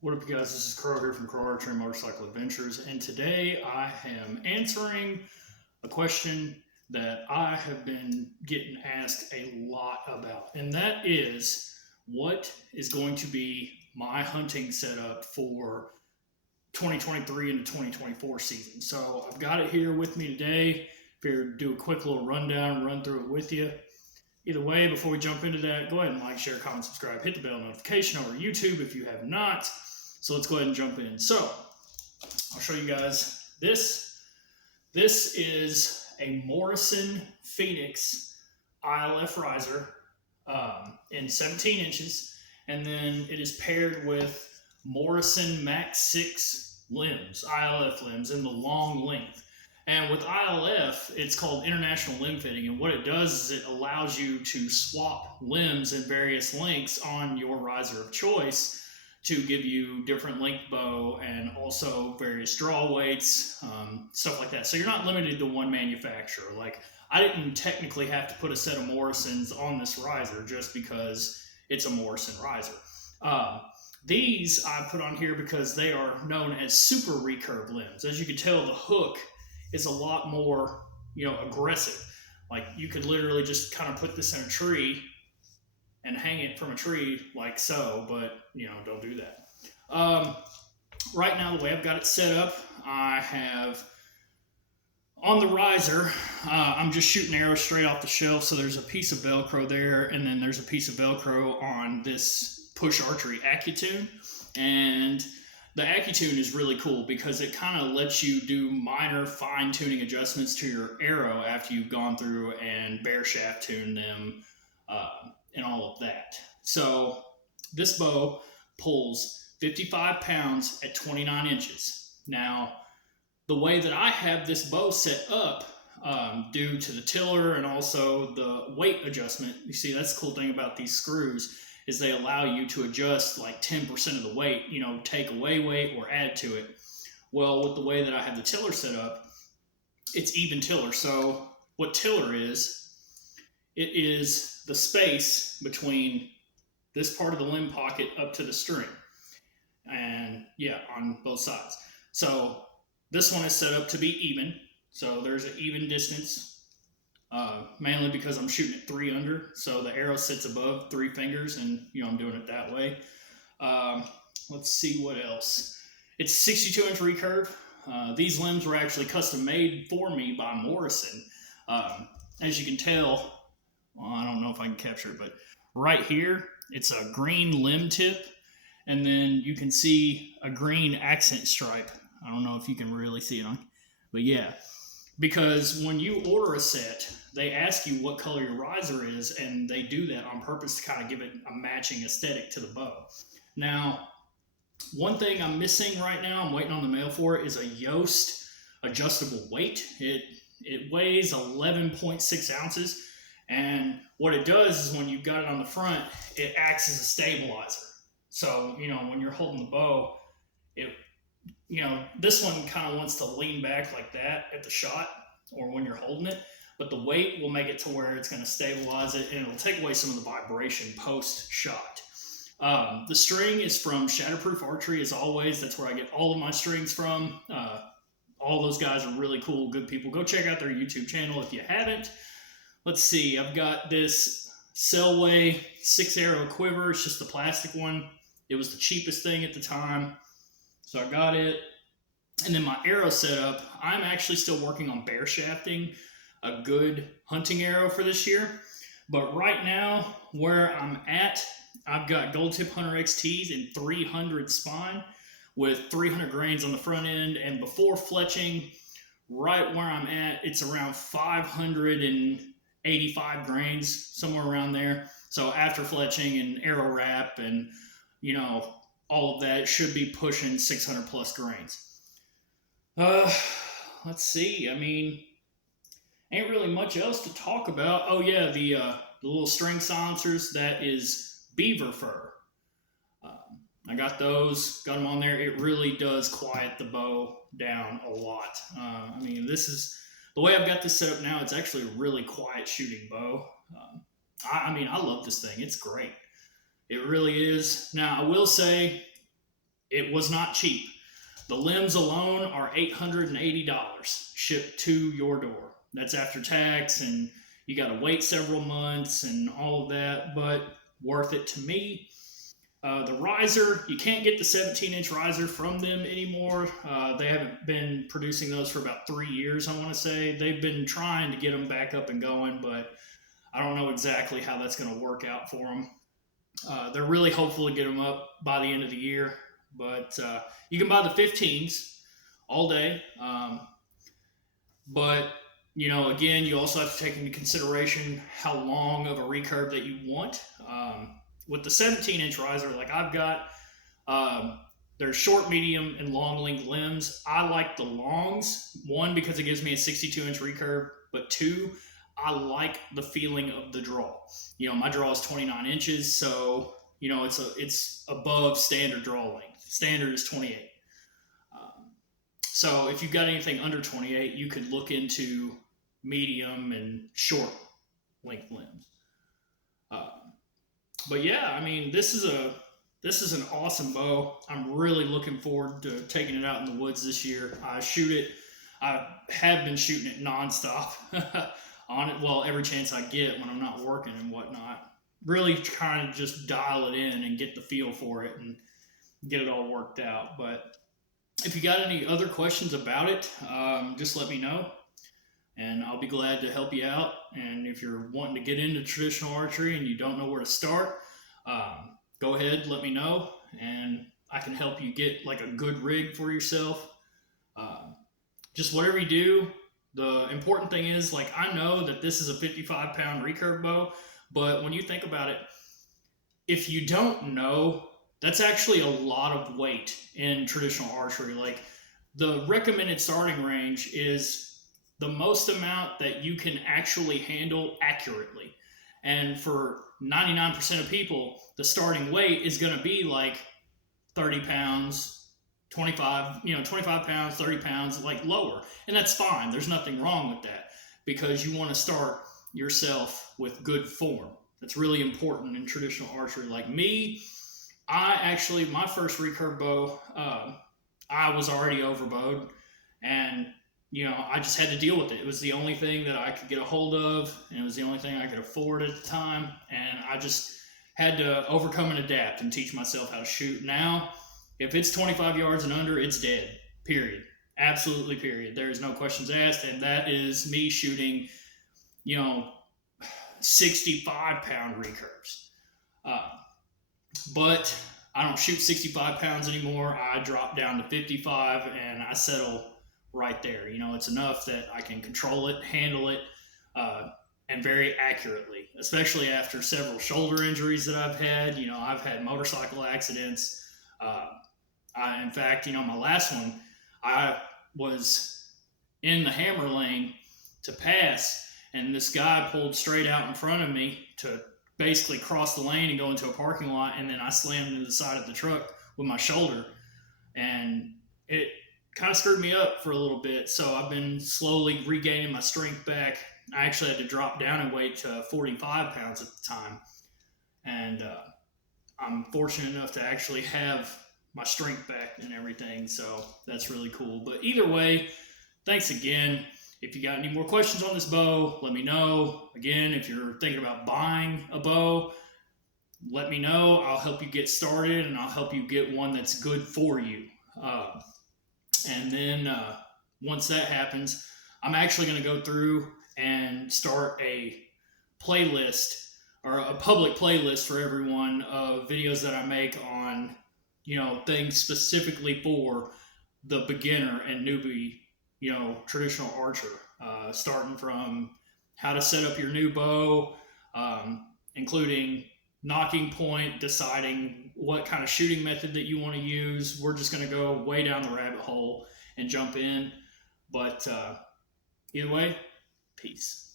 What up, you guys? This is Crow here from Crow Archery Motorcycle Adventures, and today I am answering a question that I have been getting asked a lot about, and that is what is going to be my hunting setup for 2023 into 2024 season. So I've got it here with me today. Figured do a quick little rundown, run through it with you. Either way, before we jump into that, go ahead and like, share, comment, subscribe, hit the bell notification over YouTube if you have not. So let's go ahead and jump in. So I'll show you guys this. This is a Morrison Phoenix ILF riser in 17 inches. And then it is paired with Morrison Max 6 limbs, ILF limbs in the long length. And with ILF, it's called International Limb Fitting. And what it does is it allows you to swap limbs in various lengths on your riser of choice to give you different length bow and also various draw weights, stuff like that. So you're not limited to one manufacturer. Like, I didn't technically have to put a set of Morrisons on this riser just because it's a Morrison riser. These I put on here because they are known as super recurve limbs. As you can tell, the hook is a lot more, aggressive. Like, you could literally just kind of put this in a tree and hang it from a tree like so, but don't do that. Right now, the way I've got it set up, I have on the riser, I'm just shooting arrows straight off the shelf. So there's a piece of Velcro there, and then there's a piece of Velcro on this Push Archery AccuTune. And the AccuTune is really cool because it kind of lets you do minor fine-tuning adjustments to your arrow after you've gone through and bare shaft tuned them and all of that. So this bow pulls 55 pounds at 29 inches. Now, the way that I have this bow set up, due to the tiller and also the weight adjustment, you see, that's the cool thing about these screws, is they allow you to adjust like 10% of the weight, take away weight or add to it. Well, with the way that I have the tiller set up, it's even tiller. So what tiller is, it is the space between this part of the limb pocket up to the string. And yeah, on both sides. So this one is set up to be even. So there's an even distance, mainly because I'm shooting at 3 under. So the arrow sits above 3 fingers, and I'm doing it that way. Let's see what else. It's 62-inch recurve. These limbs were actually custom made for me by Morrison. As you can tell, well, I don't know if I can capture it, but right here, it's a green limb tip, and then you can see a green accent stripe. I don't know if you can really see it on, but yeah, because when you order a set, they ask you what color your riser is, and they do that on purpose to kind of give it a matching aesthetic to the bow. Now, one thing I'm missing right now, I'm waiting on the mail for it, is a Yoast adjustable weight. It weighs 11.6 ounces. And what it does is when you've got it on the front, it acts as a stabilizer. So, when you're holding the bow, this one kind of wants to lean back like that at the shot or when you're holding it, but the weight will make it to where it's going to stabilize it, and it'll take away some of the vibration post-shot. The string is from Shatterproof Archery, as always. That's where I get all of my strings from. All those guys are really cool, good people. Go check out their YouTube channel if you haven't. Let's see, I've got this Selway 6-arrow quiver. It's just the plastic one. It was the cheapest thing at the time, so I got it. And then my arrow setup, I'm actually still working on bare shafting a good hunting arrow for this year. But right now, where I'm at, I've got Gold Tip Hunter XTs in 300 spine with 300 grains on the front end. And before fletching, right where I'm at, it's around 585 grains, somewhere around there. So after fletching and arrow wrap and, all of that, should be pushing 600 plus grains. Let's see. I mean, ain't really much else to talk about. Oh yeah, the little string silencers, that is beaver fur. I got those, got them on there. It really does quiet the bow down a lot. This is the way I've got this set up now. It's actually a really quiet shooting bow. I love this thing. It's great. It really is. Now, I will say, It was not cheap. The limbs alone are $880 shipped to your door. That's after tax, and you got to wait several months and all of that, but worth it to me. The riser, you can't get the 17-inch riser from them anymore. They haven't been producing those for about 3 years, I want to say. They've been trying to get them back up and going, but I don't know exactly how that's going to work out for them. They're really hopeful to get them up by the end of the year, but you can buy the 15s all day. But again, you also have to take into consideration how long of a recurve that you want. With the 17-inch riser, like I've got, um, there's short, medium, and long length limbs. I like the longs, one, because it gives me a 62-inch recurve, but two, I like the feeling of the draw. My draw is 29 inches, so it's above standard draw length. Standard is 28. So if you've got anything under 28, you could look into medium and short length limbs. Uh, but yeah, I mean, this is an awesome bow. I'm really looking forward to taking it out in the woods this year. I shoot it. I have been shooting it nonstop on it. Well, every chance I get when I'm not working and whatnot. Really trying to just dial it in and get the feel for it and get it all worked out. But if you got any other questions about it, just let me know, and I'll be glad to help you out. And if you're wanting to get into traditional archery and you don't know where to start, go ahead, let me know, and I can help you get like a good rig for yourself. Um, just whatever you do, the important thing is, like, I know that this is a 55-pound recurve bow, but when you think about it, if you don't know, that's actually a lot of weight in traditional archery. Like, the recommended starting range is the most amount that you can actually handle accurately. And for 99% of people, the starting weight is going to be like 30 pounds, 25 pounds, 30 pounds, like lower. And that's fine. There's nothing wrong with that, because you want to start yourself with good form. That's really important in traditional archery. Like me, my first recurve bow, I was already overbowed, and I just had to deal with it. It was the only thing that I could get a hold of, and it was the only thing I could afford at the time, and I just had to overcome and adapt and teach myself how to shoot. Now, if it's 25 yards and under, it's dead. Period. Absolutely. Period. There is no questions asked, and that is me shooting, you know, 65-pound recurves. Uh, but I don't shoot 65 pounds anymore. I drop down to 55 and I settle right there. It's enough that I can control it, handle it, uh, and very accurately, especially after several shoulder injuries that I've had. I've had motorcycle accidents. Uh, in fact, my last one, I was in the hammer lane to pass, and this guy pulled straight out in front of me to basically cross the lane and go into a parking lot, and then I slammed into the side of the truck with my shoulder, and it kind of screwed me up for a little bit. So I've been slowly regaining my strength back. I actually had to drop down in weight to 45 pounds at the time, and I'm fortunate enough to actually have my strength back and everything, so that's really cool. But either way, thanks again. If you got any more questions on this bow, let me know. Again, if you're thinking about buying a bow, let me know. I'll help you get started, and I'll help you get one that's good for you. Uh, and then once that happens, I'm actually going to go through and start a playlist, or a public playlist for everyone, of videos that I make on, things specifically for the beginner and newbie, traditional archer, starting from how to set up your new bow, including nocking point, deciding what kind of shooting method that you want to use. We're just going to go way down the rabbit hole and jump in. But either way, peace.